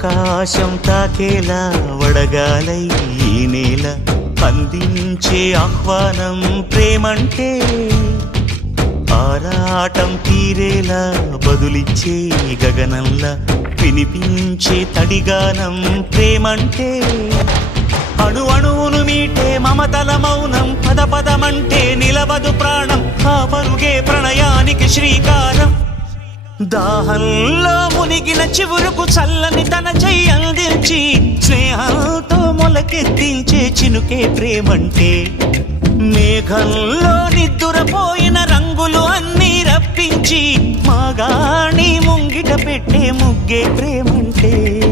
ఆకాశం తాకేలా వడగాలై ఈ నేల అందించే ఆహ్వానం ప్రేమంటే ఆరాటం తీరేలా బదులిచ్చే గగనంలా వినిపించే తడిగానం ప్రేమంటే అణు అణువును మీటే మమతల మౌనం పద పదమంటే నిలవదు ప్రాణం ఆ పరుగే ప్రణయానికి శ్రీకారం దాహంలో మునిగిన చివురుకు చల్లని తన చెయ్యి అందించి స్నేహంతో మొలకెత్తించే చినుకే ప్రేమంటే మేఘంలో నిద్దురపోయిన రంగులు అన్నీ రప్పించి మాగాణి ముంగిట పెట్టే ముగ్గే ప్రేమంటే